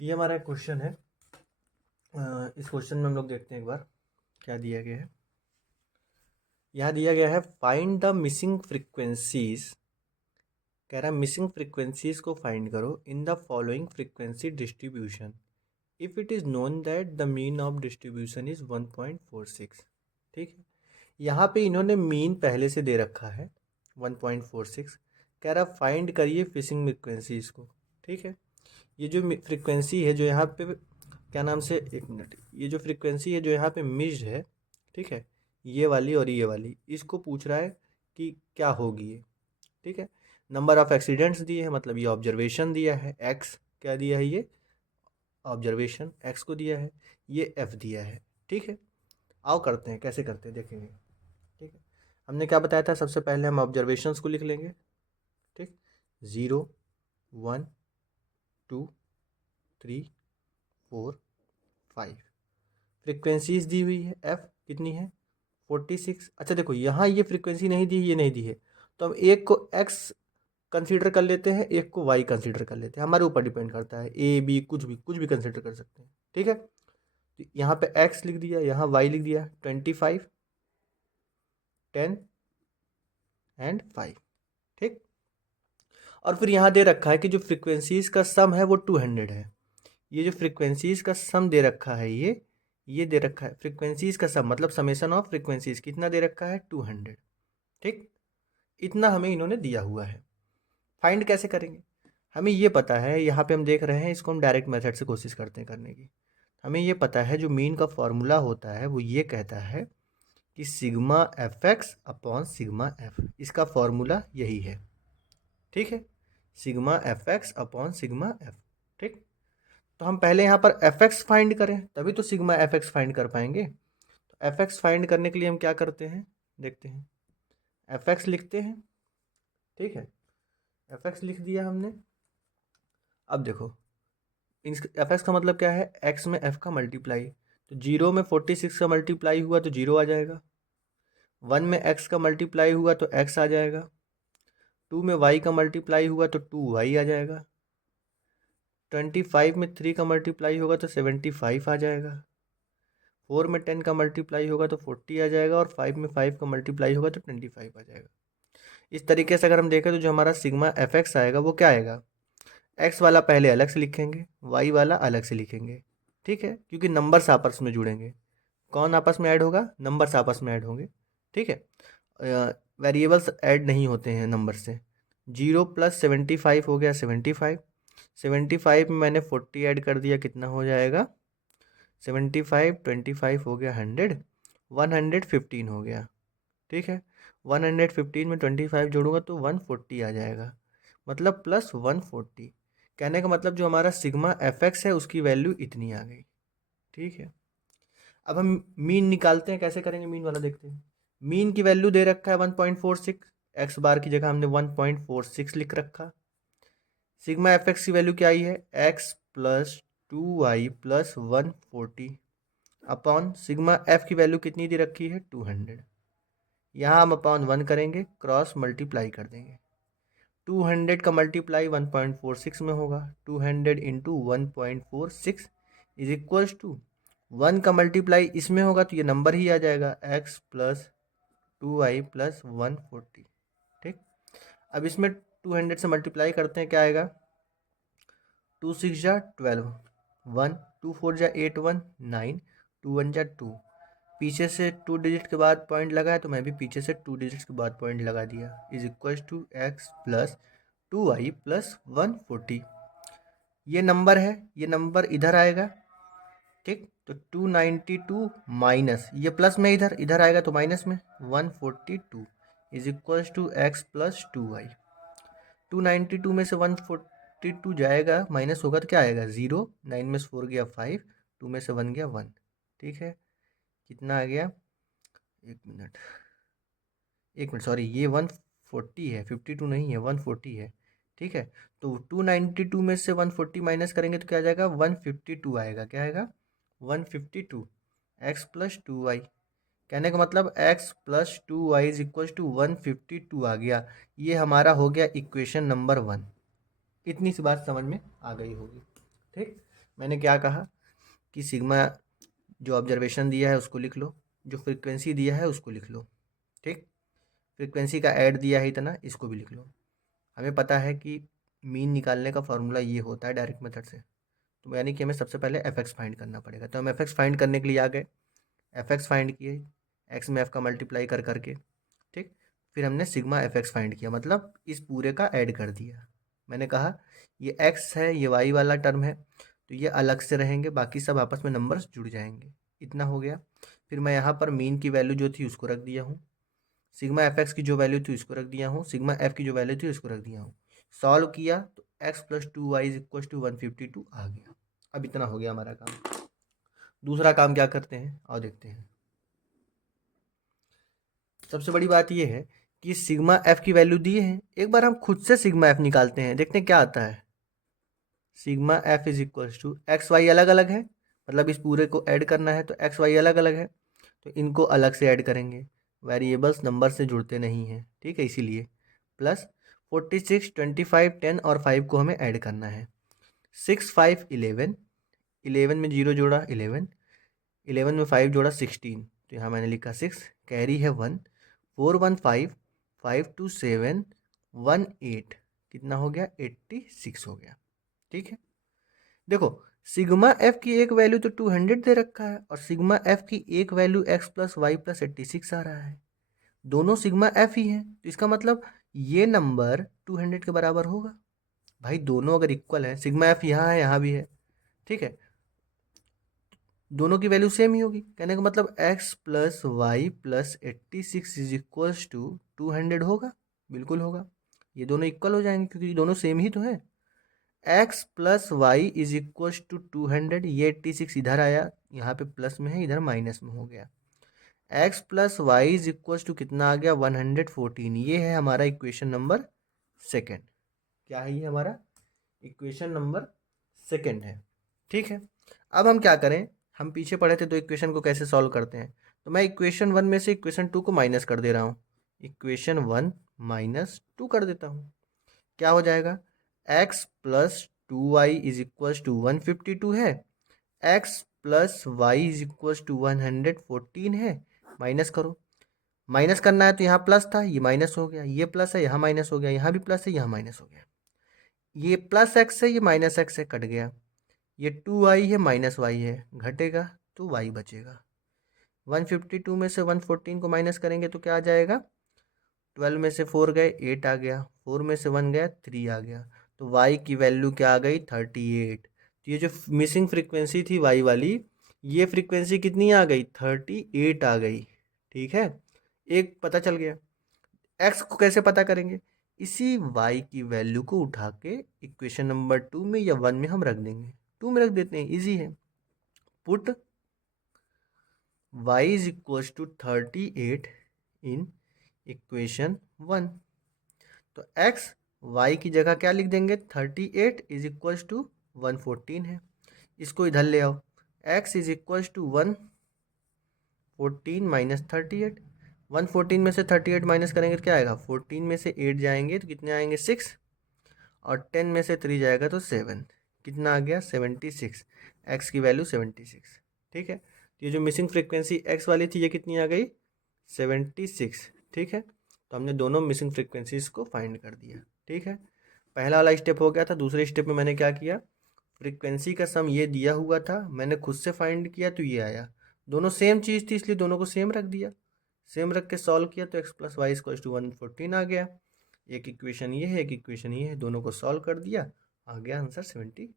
ये हमारा क्वेश्चन है। इस क्वेश्चन में हम लोग देखते हैं एक बार क्या दिया गया है। यहाँ दिया गया है फाइंड द मिसिंग फ्रीक्वेंसीज। कह रहा है मिसिंग फ्रीक्वेंसीज को फाइंड करो in the following frequency distribution if it is known that the mean of distribution is 1.46। ठीक है, यहाँ पे इन्होंने मीन पहले से दे रखा है 1.46। कह रहा फाइंड करिए फिशिंग फ्रीक्वेंसीज को। ठीक है, ये जो फ्रीक्वेंसी है जो यहाँ पे क्या नाम से, एक मिनट, ये जो फ्रीक्वेंसी है जो यहाँ पे मिस्ड है, ठीक है, ये वाली और ये वाली, इसको पूछ रहा है कि क्या होगी ये। ठीक है, नंबर ऑफ एक्सीडेंट्स दिए हैं, मतलब ये ऑब्जर्वेशन दिया है, एक्स क्या दिया है, ये ऑब्जर्वेशन एक्स को दिया है, ये एफ दिया है। ठीक है, आओ करते हैं, कैसे करते हैं देखेंगे। ठीक है, हमने क्या बताया था, सबसे पहले हम ऑब्जर्वेशंस को लिख लेंगे। ठीक, 0 1 2 3 4 5। फ्रीक्वेंसीज दी हुई है, एफ कितनी है 46। अच्छा देखो, यहाँ ये फ्रीक्वेंसी नहीं दी, ये नहीं दी है, तो हम एक को एक्स कंसीडर कर लेते हैं, एक को वाई कंसीडर कर लेते हैं, हमारे ऊपर डिपेंड करता है, ए बी कुछ भी कंसीडर कर सकते हैं। ठीक है, तो यहाँ पे एक्स लिख दिया, यहाँ वाई लिख दिया, 25 10 एंड 5। ठीक, और फिर यहाँ दे रखा है कि जो फ्रीक्वेंसीज का सम है वो 200 है। ये जो फ्रीक्वेंसीज का सम दे रखा है, ये दे रखा है फ्रीक्वेंसीज का सम, मतलब समेशन ऑफ फ्रीक्वेंसीज कितना दे रखा है 200। ठीक, इतना हमें इन्होंने दिया हुआ है। फाइंड कैसे करेंगे, हमें ये पता है, यहाँ पे हम देख रहे हैं, इसको हम डायरेक्ट मेथड से कोशिश करते हैं करने की। हमें ये पता है जो मीन का फॉर्मूला होता है वो ये कहता है कि sigma F x upon sigma F, इसका फॉर्मूला यही है। ठीक है, sigma F x upon sigma F. ठीक, तो हम पहले यहाँ पर एफ एक्स फाइंड करें, तभी तो सिग्मा एफ एक्स फाइंड कर पाएंगे। तो एफ एक्स फाइंड करने के लिए हम क्या करते हैं, देखते हैं, एफ एक्स लिखते हैं। ठीक है, एफ एक्स लिख दिया हमने। अब देखो, एफ एक्स का मतलब क्या है, एक्स में एफ का मल्टीप्लाई, तो 0 में 46 का मल्टीप्लाई हुआ तो 0 आ जाएगा, 1 में एक्स का मल्टीप्लाई हुआ तो एक्स आ जाएगा, 2 में वाई का मल्टीप्लाई हुआ तो 2y आ जाएगा, 25 में 3 का मल्टीप्लाई होगा तो 75 आ जाएगा, 4 में 10 का मल्टीप्लाई होगा तो 40 आ जाएगा, और 5 में 5 का मल्टीप्लाई होगा तो 25 आ जाएगा। इस तरीके से अगर हम देखें तो जो हमारा सिग्मा एफ एक्स आएगा वो क्या आएगा, एक्स वाला पहले अलग से लिखेंगे, वाई वाला अलग से लिखेंगे। ठीक है, क्योंकि नंबर्स आपस में जुड़ेंगे, कौन आपस में ऐड होगा, नंबर्स आपस में ऐड होंगे। ठीक है, वेरिएबल्स ऐड नहीं होते हैं नंबर से। 0 + 75 हो गया 75, 75 में मैंने 40 ऐड कर दिया, कितना हो जाएगा 75, 25 हो गया 100, 115 हो गया। ठीक है, 115 में 25 जोड़ूंगा तो 140 आ जाएगा, मतलब +140। कहने का मतलब जो हमारा सिग्मा एफ एक्स है उसकी वैल्यू इतनी आ गई। ठीक है, अब हम मीन निकालते हैं, कैसे करेंगे मीन वाला देखते हैं। मीन की वैल्यू दे रखा है 1.46, एक्स बार की जगह हमने 1.46 लिख रखा। सिग्मा एफ एक्स की वैल्यू क्या आई है, X plus 2y plus 140 upon sigma F की वैल्यू कितनी दे रखी है 200। यहाँ हम अपॉन 1 करेंगे, क्रॉस मल्टीप्लाई कर देंगे, 200 का मल्टीप्लाई 1.46 में होगा, 200 इंटू 1.46 इज इक्वल्स टू 1 का मल्टीप्लाई इसमें होगा तो ये नंबर ही आ जाएगा, x प्लस 2y प्लस 140। ठीक, अब इसमें 200 से मल्टीप्लाई करते हैं, क्या आएगा, 2 6 जा 12, 1 2 4 जा 8 1 9, 2 1 जा 2, पीछे से 2 डिजिट के बाद पॉइंट लगा है तो मैं भी पीछे से 2 डिजिट्स के बाद पॉइंट लगा दिया, is equals to x plus 2y plus 140। ये नंबर है, ये नंबर इधर आएगा। ठीक, तो 292 माइनस ये प्लस में, इधर इधर आएगा तो माइनस में, 142 is equals to X plus 2y। 292 में से 142 जाएगा, माइनस होगा तो क्या आएगा 0, 9 में से 4 गया 5, 2 में से 1 गया 1। ठीक है, कितना आ गया, एक मिनट, एक मिनट, सॉरी, ये 140 है, 52 नहीं है, 140 है। ठीक है, तो 292 में से 140 माइनस करेंगे तो क्या आ जाएगा, 152 आएगा, क्या आएगा 152, एक्स प्लस 2y। कहने का मतलब x plus 2y is equal to 152 आ गया। ये हमारा हो गया इक्वेशन नंबर 1। इतनी सी बात समझ में आ गई होगी। ठीक, मैंने क्या कहा कि सिग्मा जो ऑब्जर्वेशन दिया है उसको लिख लो, जो फ्रीक्वेंसी दिया है उसको लिख लो, ठीक। फ्रीक्वेंसी का ऐड दिया है इतना, इसको भी लिख लो। हमें पता है कि मीन निकालने का फॉर्मूला ये होता है डायरेक्ट मेथड से, तो यानी कि हमें सबसे पहले एफ एक्स फाइंड करना पड़ेगा। तो हम एफ एक्स फाइंड करने के लिए आ गए, एफ एक्स फाइंड किए, एक्स में एफ का मल्टीप्लाई कर करके, ठीक। फिर हमने सिग्मा एफ एक्स फाइंड किया, मतलब इस पूरे का ऐड कर दिया। मैंने कहा ये एक्स है, ये वाई वाला टर्म है, तो ये अलग से रहेंगे, बाकी सब आपस में नंबर्स जुड़ जाएंगे। इतना हो गया। फिर मैं यहाँ पर मीन की वैल्यू जो थी उसको रख दिया हूँ, सिग्मा एफ एक्स की जो वैल्यू थी उसको रख दिया हूँ, सिग्मा एफ की जो वैल्यू थी उसको रख दिया हूँ। सॉल्व किया तो X plus 2y is equal to 152 आ गया। अब इतना हो गया हमारा काम। दूसरा काम क्या करते हैं और देखते हैं। सबसे बड़ी बात यह है कि सिग्मा एफ की वैल्यू दी है, एक बार हम खुद से सिग्मा एफ निकालते हैं, देखते हैं क्या आता है। Sigma F is equal to X Y अलग अलग है, मतलब इस पूरे को ऐड करना है तो एक्स वाई अलग अलग है, तो इनको अलग से ऐड करेंगे। वेरिएबल्स नंबर से जुड़ते नहीं हैं, ठीक है, इसीलिए प्लस 46, 25, 10 और 5 को हमें ऐड करना है। 6, 5, 11, 11 में 0 जोड़ा 11, 11 में 5 जोड़ा 16, तो यहाँ मैंने लिखा 6, कैरी है 1, 4, 1, 5, 5, 2, 7, 1, 8, कितना हो गया 86 हो गया, ठीक है। देखो सिग्मा एफ की एक वैल्यू तो 200 दे रखा है और सिग्मा एफ की एक value X plus Y plus 86 आ रहा है, दोनों सिग्मा एफ ही हैं, तो इसका मतलब ये नंबर 200 के बराबर होगा। भाई दोनों अगर इक्वल है, सिग्मा एफ यहाँ है यहाँ भी है, ठीक है, दोनों की वैल्यू सेम ही होगी। कहने का मतलब X plus Y plus 86 is equals to 200 होगा, बिल्कुल होगा। ये दोनों इक्वल हो जाएंगे क्योंकि दोनों सेम ही तो है। X plus Y is equals to 200, ये 86 इधर आया, यहाँ पे प्लस में है, इधर माइनस में हो गया। X plus Y is equals to कितना आ गया 114, ये है हमारा इक्वेशन नंबर सेकेंड। क्या है ये हमारा इक्वेशन नंबर सेकेंड है, ठीक है। अब हम क्या करें, हम पीछे पढ़े थे तो इक्वेशन को कैसे सॉल्व करते हैं, तो मैं इक्वेशन 1 में से इक्वेशन 2 को माइनस कर दे रहा हूँ, इक्वेशन 1 माइनस 2 कर देता हूँ। क्या हो जाएगा, X plus 2y is equals to 152 है, X plus Y is equals to 114 है, माइनस करो। माइनस करना है तो यहाँ प्लस था, ये माइनस हो गया, ये प्लस है यहाँ माइनस हो गया, यहाँ भी प्लस है यहाँ माइनस हो गया, ये प्लस एक्स है ये माइनस एक्स है, कट गया, ये 2y है माइनस वाई है, घटेगा तो y बचेगा। 152 में से 114 को माइनस करेंगे तो क्या आ जाएगा, 12 में से 4 गए 8 आ गया, 4 में से 1 गया 3 आ गया, तो y की वैल्यू क्या आ गई 38। तो ये जो मिसिंग फ्रीक्वेंसी थी y वाली, ये फ्रीक्वेंसी कितनी आ गई 38 आ गई, ठीक है। एक पता चल गया। x को कैसे पता करेंगे, इसी y की वैल्यू को उठा के इक्वेशन नंबर 2 में या 1 में हम रख देंगे, 2 में रख देते हैं, इजी है। Put y is equals to 38 in equation 1, तो x y की जगह क्या लिख देंगे 38 इज इक्वल्स टू 114 है, इसको इधर ले आओ, x is equals to 114 minus 38, 114 में से 38 माइनस करेंगे तो क्या आएगा, 14 में से 8 जाएंगे तो कितने आएंगे 6, और 10 में से 3 जाएगा तो 7, कितना आ गया 76, x की वैल्यू 76, ठीक है। तो ये जो मिसिंग फ्रीक्वेंसी x वाली थी ये कितनी आ गई 76, ठीक है। तो हमने दोनों मिसिंग फ्रीक्वेंसीज को फाइंड कर दिया, ठीक है। पहला वाला स्टेप हो गया था। दूसरे स्टेप में मैंने क्या किया, फ्रीक्वेंसी का सम ये दिया हुआ था, मैंने खुद से फाइंड किया तो ये आया, दोनों सेम चीज़ थी इसलिए दोनों को सेम रख दिया, सेम रख के सॉल्व किया तो X plus Y equals to 114 आ गया। एक इक्वेशन ये है एक इक्वेशन ये है, दोनों को सॉल्व कर दिया, आ गया आंसर 76।